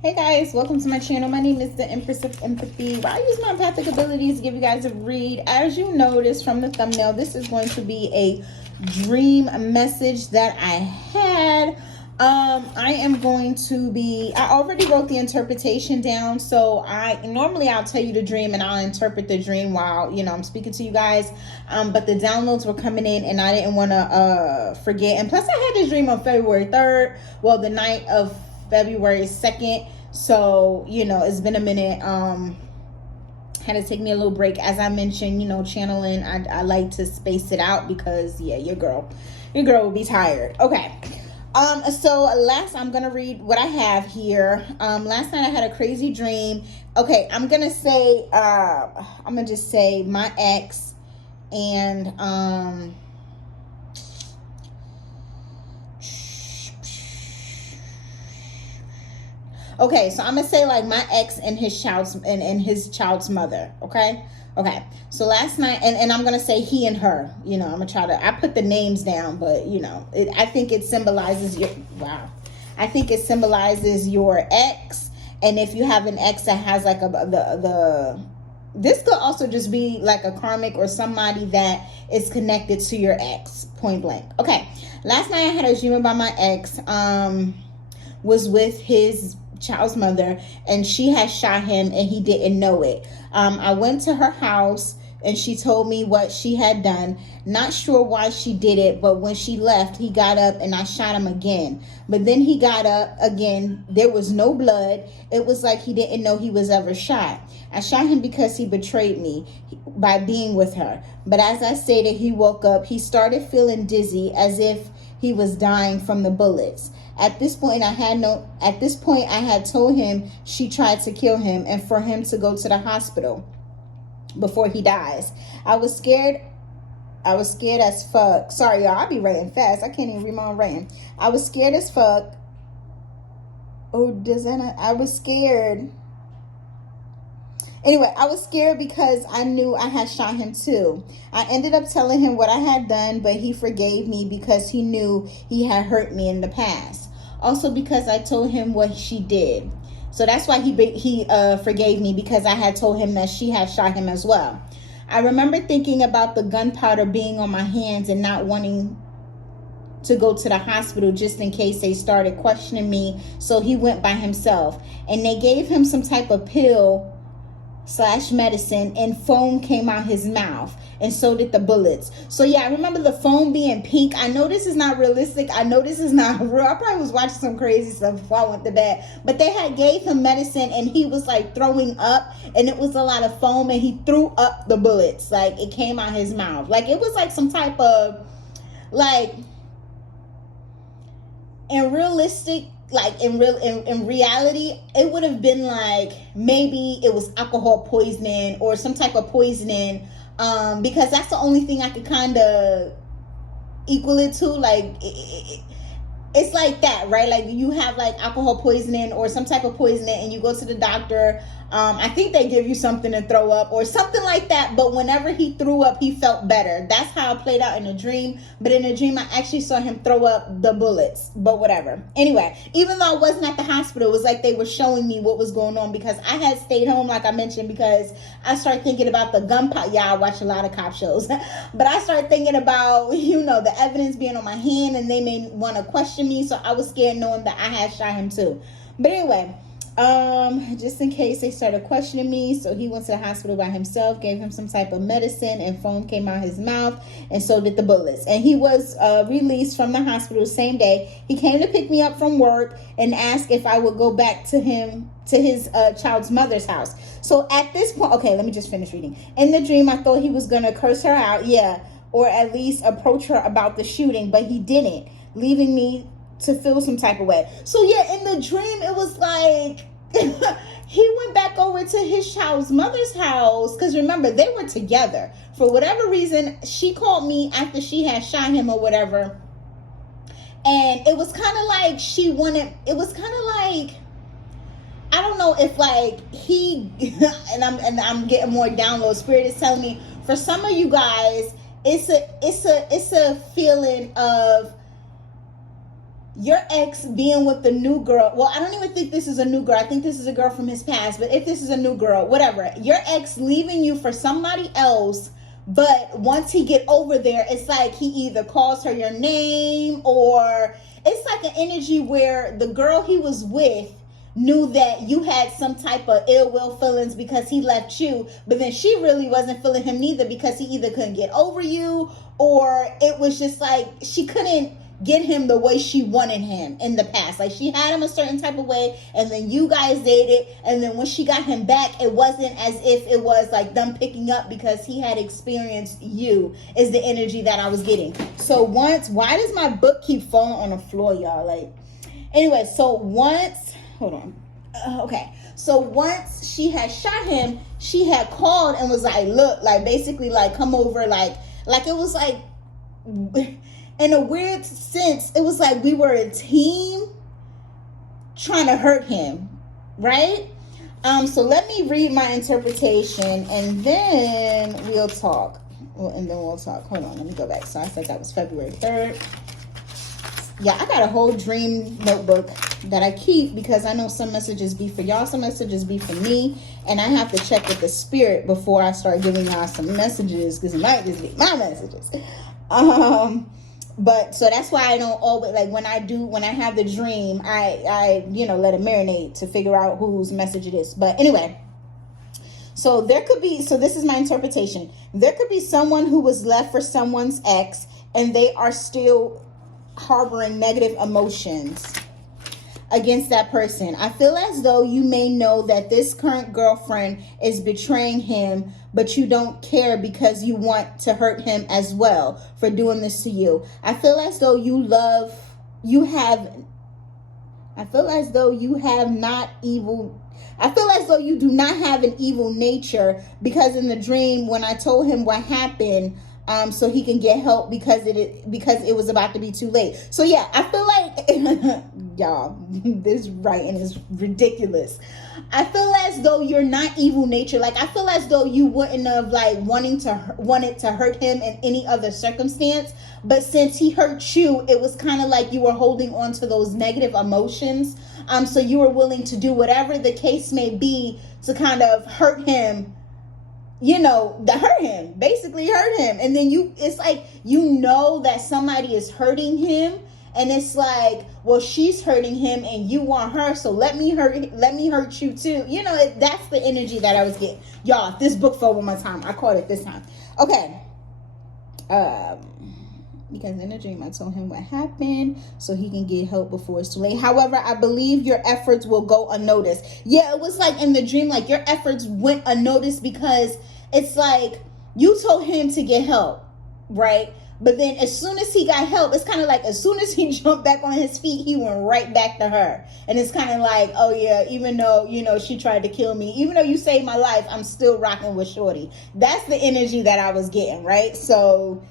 Hey guys, welcome to my channel. My name is the Empress of Empathy, where I use my empathic abilities to give you guys a read. As you notice from the thumbnail, this is going to be a dream message that I had. I already wrote the interpretation down, so I'll tell you the dream and I'll interpret the dream while, I'm speaking to you guys. But the downloads were coming in and I didn't want to forget. And plus I had this dream on February 3rd, well, the night of February 2nd. So, it's been a minute. Had to take me a little break. As I mentioned, channeling, I like to space it out because, yeah, your girl will be tired. Okay. So I'm going to read what I have here. Last night I had a crazy dream. Okay. I'm going to just say my ex and, okay, so I'm gonna say like my ex and his child's mother. Okay. So last night, and I'm gonna say he and her. I'm gonna I put the names down, but I think it symbolizes your ex. And if you have an ex that has like this could also just be like a karmic or somebody that is connected to your ex, point blank. Okay. Last night I had a dream about my ex. Was with his child's mother, and she had shot him and he didn't know it. I went to her house and she told me what she had done. Not sure why she did it, but when she left, he got up and I shot him again. But then he got up again. There was no blood. It was like he didn't know he was ever shot. I shot him because he betrayed me by being with her. But as I stated, he woke up. He started feeling dizzy as if he was dying from the bullets. At this point, I had told him she tried to kill him and for him to go to the hospital before he dies. I was scared as fuck. Sorry, y'all. I be writing fast. I can't even read my own writing. I was scared as fuck. I was scared. Anyway, I was scared because I knew I had shot him too. I ended up telling him what I had done, but he forgave me because he knew he had hurt me in the past. Also because I told him what she did. So that's why he forgave me, because I had told him that she had shot him as well. I remember thinking about the gunpowder being on my hands and not wanting to go to the hospital just in case they started questioning me. So he went by himself and they gave him some type of pill / medicine, and foam came out his mouth, and so did the bullets. So yeah, I remember the foam being pink. I know this is not realistic. I know this is not real. I probably was watching some crazy stuff before I went to bed, but they had gave him medicine and he was like throwing up, and it was a lot of foam, and he threw up the bullets. Like it came out his mouth. Like it was like some type of like in reality, it would have been like maybe it was alcohol poisoning or some type of poisoning, because that's the only thing I could kind of equal it to. Like it's like that, right? Like you have like alcohol poisoning or some type of poisoning and you go to the doctor. I think they give you something to throw up or something like that. But whenever he threw up, he felt better. That's how it played out in a dream. But in a dream, I actually saw him throw up the bullets. But whatever. Anyway, even though I wasn't at the hospital, it was like they were showing me what was going on, because I had stayed home, like I mentioned, because I started thinking about the gunpowder. Yeah, I watch a lot of cop shows. But I started thinking about, the evidence being on my hand and they may want to question me. So I was scared knowing that I had shot him too. But anyway, just in case they started questioning me, so he went to the hospital by himself, gave him some type of medicine, and foam came out his mouth, and so did the bullets. And he was released from the hospital the same day. He came to pick me up from work and asked if I would go back to his child's mother's house. So at this point, okay, let me just finish reading. In the dream, I thought he was gonna curse her out, or at least approach her about the shooting, but he didn't, leaving me to feel some type of way. So yeah, in the dream, it was like he went back over to his child's mother's house, because remember, they were together. For whatever reason, she called me after she had shot him or whatever, and it was kind of like I don't know if like he and I'm getting more download. Spirit is telling me, for some of you guys, it's a feeling of your ex being with the new girl, well, I don't even think this is a new girl. I think this is a girl from his past. But if this is a new girl, whatever, your ex leaving you for somebody else. But once he get over there, it's like he either calls her your name, or it's like an energy where the girl he was with knew that you had some type of ill will feelings because he left you, but then she really wasn't feeling him neither because he either couldn't get over you, or it was just like she couldn't get him the way she wanted him in the past. Like she had him a certain type of way, and then you guys dated, and then when she got him back, it wasn't as if it was like them picking up because he had experienced you, is the energy that I was getting. So once, why does my book keep falling on the floor, y'all? Like, anyway, so once, hold on. Okay. So once she had shot him, she had called and was like, look, like basically like come over, like it was like, in a weird sense, it was like we were a team trying to hurt him, right? So let me read my interpretation and then we'll talk. Hold on, let me go back. So I said that was February 3rd. Yeah, I got a whole dream notebook that I keep because I know some messages be for y'all, some messages be for me, and I have to check with the spirit before I start giving y'all some messages because it might just be my messages. But so that's why I don't always, like when I have the dream, I let it marinate to figure out whose message it is. But anyway, so this is my interpretation. There could be someone who was left for someone's ex and they are still harboring negative emotions against that person. I feel as though you may know that this current girlfriend is betraying him, but you don't care because you want to hurt him as well for doing this to you. I feel as though you do not have an evil nature, because in the dream when I told him what happened, so he can get help because it was about to be too late. So yeah, I feel like y'all, this writing is ridiculous. I feel as though you're not evil nature. Like I feel as though you wouldn't have like wanted to hurt him in any other circumstance, but since he hurt you, it was kind of like you were holding on to those negative emotions. So you were willing to do whatever the case may be to kind of hurt him. Basically hurt him. And then it's like, that somebody is hurting him. And it's like, well, she's hurting him and you want her. So let me hurt you too. That's the energy that I was getting. Y'all, this book fell one more time. I caught it this time. Okay. Because in the dream, I told him what happened so he can get help before it's too late. However, I believe your efforts will go unnoticed. Yeah, it was like in the dream, like your efforts went unnoticed because it's like you told him to get help, right? But then as soon as he got help, it's kind of like as soon as he jumped back on his feet, he went right back to her. And it's kind of like, oh yeah, even though, she tried to kill me, even though you saved my life, I'm still rocking with shorty. That's the energy that I was getting, right? So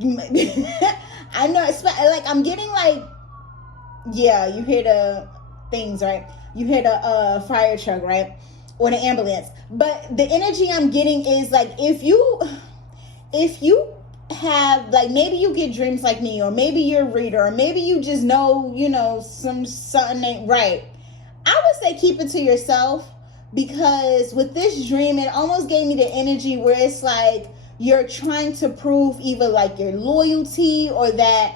I know, like I'm getting like, yeah, you hear the things, right? You hear the fire truck, right? Or the ambulance. But the energy I'm getting is like, if you have, like, maybe you get dreams like me, or maybe you're a reader, or maybe you just know, something ain't right. I would say keep it to yourself, because with this dream, it almost gave me the energy where it's like you're trying to prove either like your loyalty or that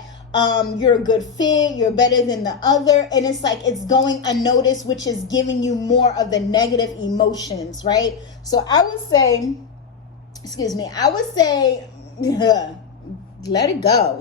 you're a good fit, you're better than the other, and it's like it's going unnoticed, which is giving you more of the negative emotions, right? So I would say let it go,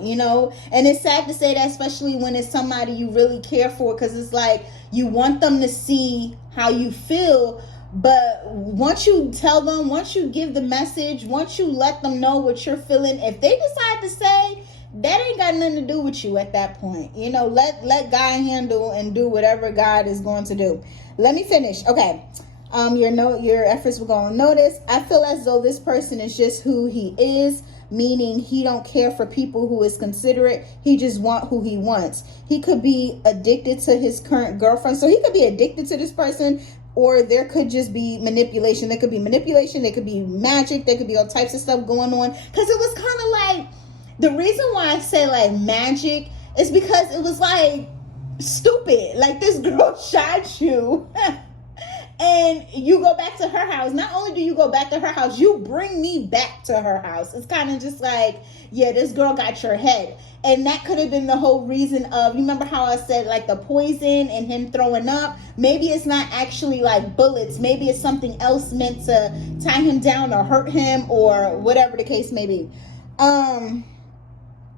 and it's sad to say that, especially when it's somebody you really care for, because it's like you want them to see how you feel. But once you tell them, once you give the message, once you let them know what you're feeling, if they decide to say, that ain't got nothing to do with you at that point. Let God handle and do whatever God is going to do. Let me finish. Okay. Your efforts will go unnoticed. I feel as though this person is just who he is, meaning he don't care for people who is considerate. He just want who he wants. He could be addicted to his current girlfriend. So he could be addicted to this person, or there could just be manipulation. There could be manipulation. There could be magic. There could be all types of stuff going on. Because it was kind of like, the reason why I say like magic It's because it was like stupid. Like, this girl shot you. And you go back to her house. Not only do you go back to her house, you bring me back to her house. It's kind of just like, yeah, this girl got your head. And that could have been the whole reason of, you remember how I said like the poison and him throwing up? Maybe it's not actually like bullets. Maybe it's something else meant to tie him down or hurt him or whatever the case may be.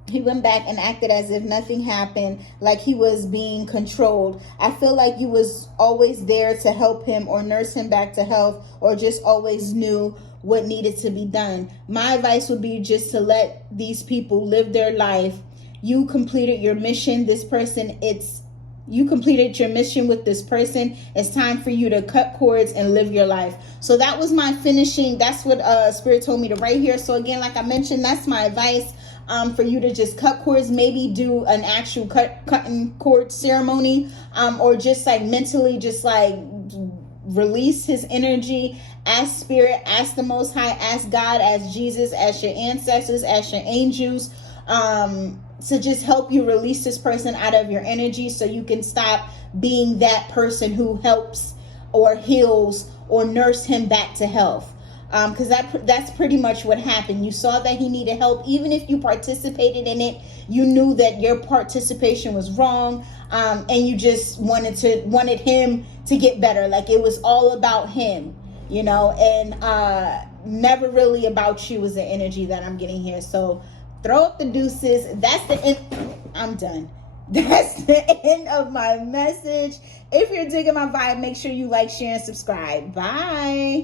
He went back and acted as if nothing happened, like he was being controlled. I feel like you was always there to help him or nurse him back to health, or just always knew what needed to be done. My advice would be just to let these people live their life. You completed your mission. You completed your mission with this person. It's time for you to cut cords and live your life. So that was my finishing. That's what Spirit told me to write here. So again, like I mentioned, that's my advice. For you to just cut cords, maybe do an actual cutting cord ceremony, or just like mentally just like release his energy. Ask Spirit, ask the Most High, ask God, ask Jesus, ask your ancestors, ask your angels, to just help you release this person out of your energy, so you can stop being that person who helps or heals or nurse him back to health. Because that's pretty much what happened. You saw that he needed help. Even if you participated in it, you knew that your participation was wrong, and you just wanted him to get better. Like, it was all about him, and never really about you, is the energy that I'm getting here. So throw up the deuces. That's the end. I'm done. That's the end of my message. If you're digging my vibe, make sure you like, share, and subscribe. Bye.